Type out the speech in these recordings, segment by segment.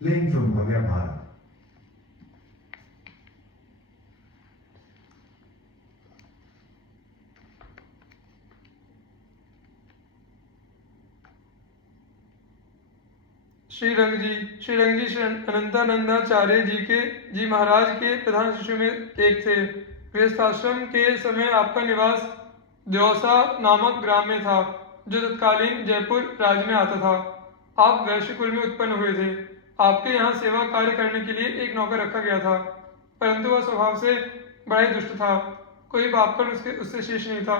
playing from Bhavya Bharat. Shri रंग जी अनंतानंदाचार्य जी महाराज के प्रधान शिष्यों में एक थे। गृहस्थाश्रम के समय आपका निवास द्योसा नामक ग्राम में था, जो तत्कालीन जयपुर राज्य में आता था। आप वैश्य कुल में उत्पन्न हुए थे। आपके यहाँ सेवा कार्य करने के लिए एक नौकर रखा गया था, परंतु वह स्वभाव से बड़ा ही दुष्ट था। कोई पाप कर्म उससे शेष नहीं था।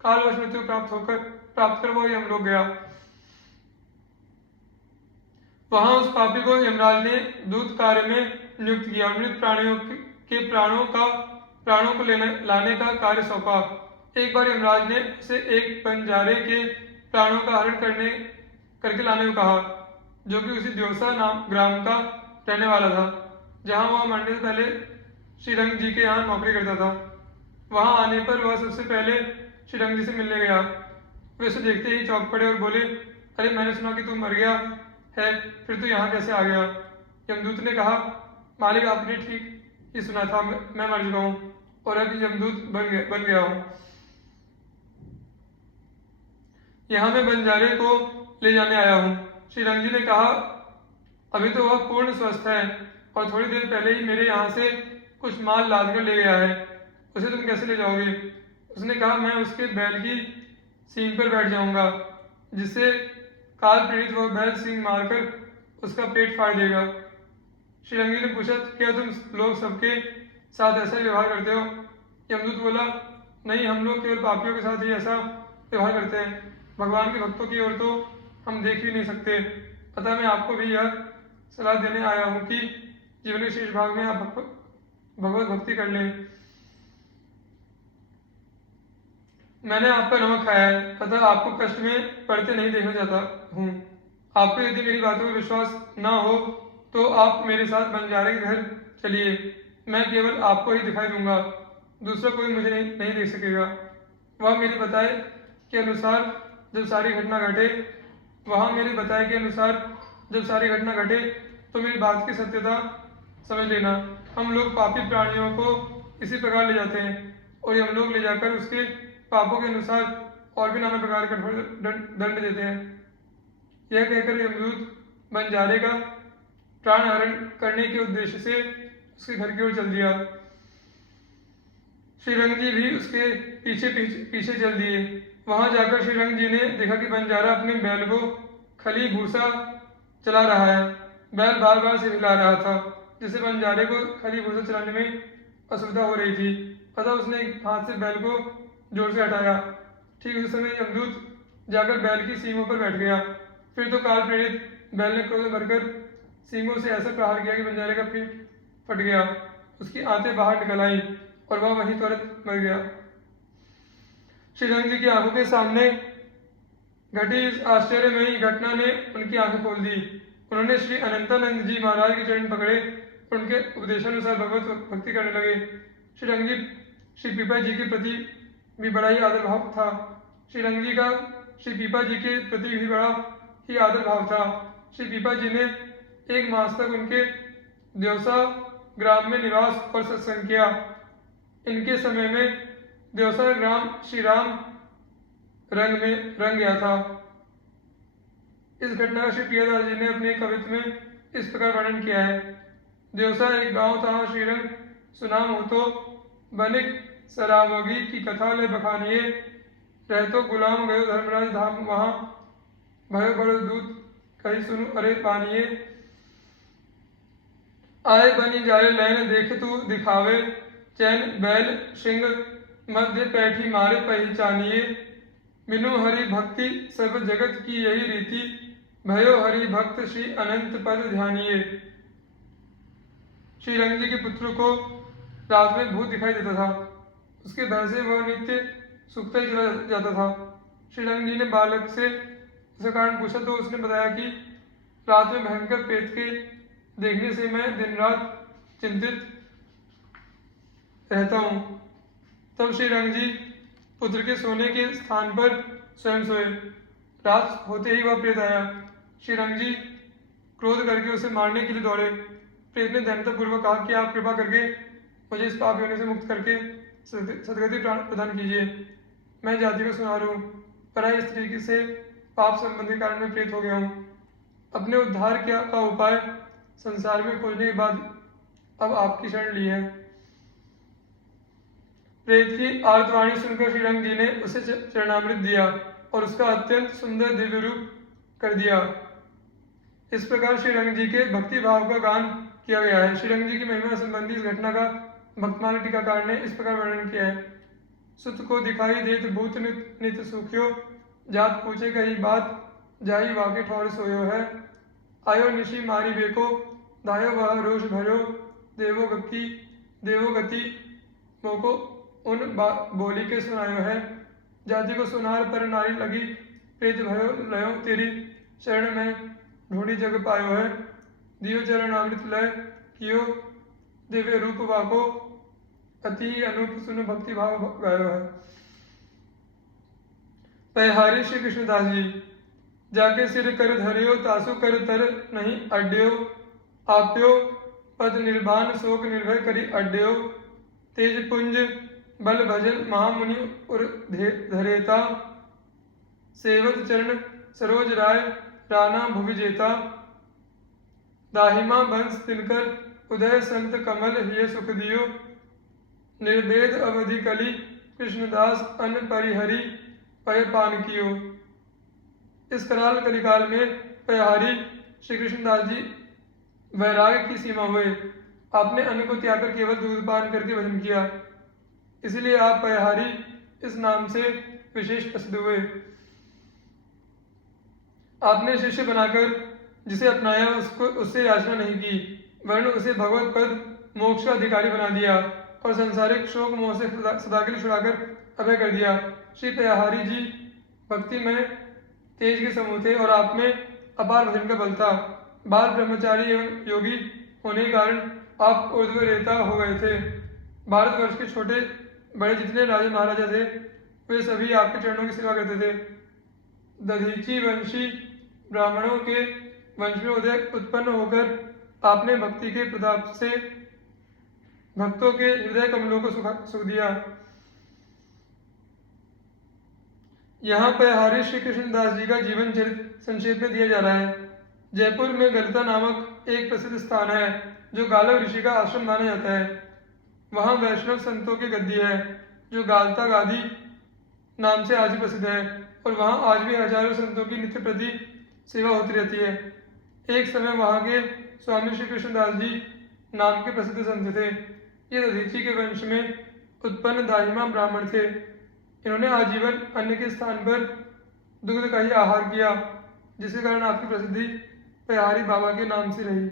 कालवश मृत्यु प्राप्त कर वह यमलोक गया। वहां उस पापी को यमराज ने दूत कार्य में नियुक्त किया। मृत प्राणियों के प्राणों को लाने का कार्य सौंपा। एक बार यमराज ने उसे एक बंजारे के प्राणों का हरण करके लाने को कहा, जो कि उसी द्योसा नाम ग्राम का रहने वाला था, जहां वह मरने से पहले श्रीरंग जी के यहाँ नौकरी करता था। वहां आने पर वह सबसे पहले श्रीरंग जी से मिलने गया। वे उसे देखते ही चौंक पड़े और बोले, अरे मैंने सुना कि तू मर गया है, फिर तू यहाँ कैसे आ गया? यमदूत ने कहा, मालिक आपने ठीक ही सुना था, मैं मर चुका हूँ और अब यमदूत बन गया हूँ। यहाँ मैं बंजारे को ले जाने आया हूँ। श्रीरंग जी ने कहा, अभी तो वह पूर्ण स्वस्थ है और थोड़ी देर पहले ही मेरे यहाँ से कुछ माल लाद कर ले गया है, उसे तुम कैसे ले जाओगे? उसने कहा, मैं उसके बैल की सींग पर बैठ जाऊंगा, जिससे काल पीड़ित वह बैल सींग मारकर उसका पेट फाड़ देगा। श्रीरंगी ने पूछा, क्या तुम लोग सबके साथ ऐसा व्यवहार करते हो? यमदूत बोला, नहीं, हम लोग केवल पापियों के साथ ही ऐसा व्यवहार करते हैं। भगवान के भक्तों की ओर तो हम देख ही नहीं सकते। अतः मैं आपको भी यह सलाह देने आया हूँ कि जीवन के शेष भाग में आप भगवत भक्ति कर लें। मैंने आपका नमक खाया है, अतः आपको कष्ट में पड़ते नहीं देखना चाहता हूँ। आपको यदि मेरी बातों में विश्वास न हो तो आप मेरे साथ बंजारे के घर चलिए। मैं केवल आपको ही दिखाई दूंगा, दूसरा कोई मुझे नहीं देख सकेगा। वह मेरे बताए के अनुसार जब सारी घटना घटे तो मेरी बात की सत्यता समझ लेना। हम लोग पापी प्राणियों को इसी प्रकार ले जाते हैं और हम लोग ले जाकर उसके पापों के अनुसार और भी नाना प्रकार का दंड देते हैं। यह कहकर यमदूत बंजारे का प्राण हरण करने के उद्देश्य से उसके घर की ओर चल दिया। श्रीरंग जी भी उसके पीछे चल दिए। वहां जाकर श्रीरंग जी ने देखा कि बंजारा अपने बैल को खली भूसा चला रहा है। बैल बार बार से हिला रहा था, जिससे बंजारे को खली भूसा चलाने में असुविधा हो रही थी। अतः उसने एक हाथ से बैल को जोर से हटाया। ठीक उस समय यमदूत जाकर बैल की सींगों पर बैठ गया। फिर तो काल पीड़ित बैल ने क्रोध में भरकर सींगों से ऐसा प्रहार किया कि बंजारे का पीठ फट गया, उसकी आंतें बाहर निकल आई और वह वहीं तुरंत मर गया। श्रीरंग जी की आंखों के सामने घटी इस आश्चर्यमयी घटना ने उनकी आंखें खोल दी। उन्होंने श्री अनंतानंद जी महाराज के चरण पकड़े और उनके उपदेशानुसार भगवत भक्ति करने लगे। श्रीरंग जी श्री पीपा जी के प्रति भी बड़ा ही आदर भाव था। श्रीरंग जी का श्री पीपा जी के प्रति भी बड़ा ही आदर भाव था। श्री पीपा जी ने एक मास तक उनके द्योसा ग्राम में निवास और सत्संग किया। इनके समय में द्योसा ग्राम श्री राम रंग में रंग गया था। इस घटना का श्री प्रियदास जी ने अपने कवित्व में इस प्रकार वर्णन किया है। द्योसा एक गांव था, श्रीरंग सुनाम हो तो बनिक सरावगी की कथा ले बखानिए, रहतो गुलाम गयो धर्मराज धाम, वहां भयो बड़ो दूत कही सुनु अरे पानिए, आए बनी जाए लैन देख तू दिखावे, चैन बैल सिंह मध्य पैठी मारे पहचानिए, बिनु हरि भक्ति सर्व जगत की यही रीति, भयो हरि भक्त श्री अनंत पद ध्यानिए। श्रीरंग जी के पुत्र को रात में भूत दिखाई देता था। उसके भय से वह नित्य सूखता ही चला जाता था। श्रीरंग जी ने बालक से उसका कारण पूछा तो उसने बताया कि रात में भयंकर प्रेत के देखने से मैं दिन रात चिंतित रहता हूँ। तब श्रीरंग जी पुत्र के सोने के स्थान पर स्वयं सोए। रात होते ही वह प्रेत आया। श्रीरंग जी क्रोध करके उसे मारने के लिए दौड़े। प्रेत ने दैन्यतापूर्वक कहा कि आप कृपा करके मुझे इस पाप योनि से मुक्त करके सदगति प्रदान कीजिए। मैं जाति को सुनार हूँ, पराई स्त्री से पाप संबंधी कारण में प्रेत हो गया हूँ। अपने उद्धार का उपाय संसार में खोजने के बाद अब आपकी शरण ली है। प्रेत की आर्तवाणी सुनकर श्रीरंग जी ने उसे चरणामृत दिया और उसका अत्यंत सुंदर दिव्य रूप कर दिया। इस प्रकार श्रीरंग जी के भक्ति भाव का गान किया गया है। श्रीरंग जी की महिमा संबंधी इस घटना का भक्तमाला टीकाकार ने इस प्रकार वर्णन किया है। सुत को दिखाई देत भूत नित सुख्यो, जात पूछे कही बात जाई वाके ठौर सोयो है। आयो निशि मारी बेको, दायो वह रोष भरो, देवो गति मोको उन बोली के सुनायो है। जाति को सुनार पर नारी लगी, प्रेत भयो लयो तेरी शरण में ढूंढी जग पायो है। दियो चरण अमृत लय कियो, दिव्य रूप वाको अति अनूप सुन भक्ति भाव गायो है। पैहारी श्री कृष्णदास जी। जाके सिर कर धरियो, तासु कर तर नहीं अड्यो, आप्यो पद निर्बान शोक निर्भय करी अड्यो। तेज पुंज बल भजन महामुनि उर धरेता, सेवत चरण सरोज राय राना भुवि जेता। दाहिमा बंस तिनकर उदय संत कमल हिय सुख दियो, निर्वेद अवधि कली कृष्णदास अन्न परिहरि पय पान कियो। इस कराल कलिकाल में पयहारी श्री कृष्णदास जी वैराग्य की सीमा हुए। आपने अन्न को त्याग कर केवल दूध पान करके भजन किया, इसलिए आप पयहारी इस नाम से विशेष प्रसिद्ध हुए। आपने शिष्य बनाकर जिसे अपनाया उससे याचना नहीं की, वरन उसे भगवत पद मोक्ष का अधिकारी बना दिया और संसारिक शोक मोह से सदा के लिए छुड़ाकर अभय कर दिया। श्री पयहारी जी भक्ति में तेज के समूह थे और आप में अपार भजन का बल था। बाल ब्रह्मचारी एवं योगी होने के कारण आप ऊर्ध्वरेता हो गए थे। भारतवर्ष के छोटे बड़े जितने राजे महाराजा थे वे सभी आपके चरणों की सेवा करते थे। दधीची वंशी ब्राह्मणों के वंश में उदय उत्पन्न होकर आपने भक्ति के प्रताप से भक्तों के हृदय कमलों को सुख दिया। यहाँ पर हरि श्री कृष्णदास जी का जीवन चरित्र संक्षेप में दिया जा रहा है। जयपुर में गलता नामक एक प्रसिद्ध स्थान है जो गालव ऋषि का आश्रम माना जाता है। वहाँ वैष्णव संतों की गद्दी है जो गालता गादी नाम से आज भी प्रसिद्ध है और वहाँ आज भी हजारों संतों की नित्य प्रति सेवा होती रहती है। एक समय वहाँ के स्वामी श्री कृष्णदास जी नाम के प्रसिद्ध संत थे। ये दधीची के वंश में उत्पन्न दाहिमा ब्राह्मण थे। इन्होंने आजीवन अन्न के स्थान पर दुग्ध का ही आहार किया, जिसके कारण आपकी प्रसिद्धि पयहारी बाबा के नाम से रही।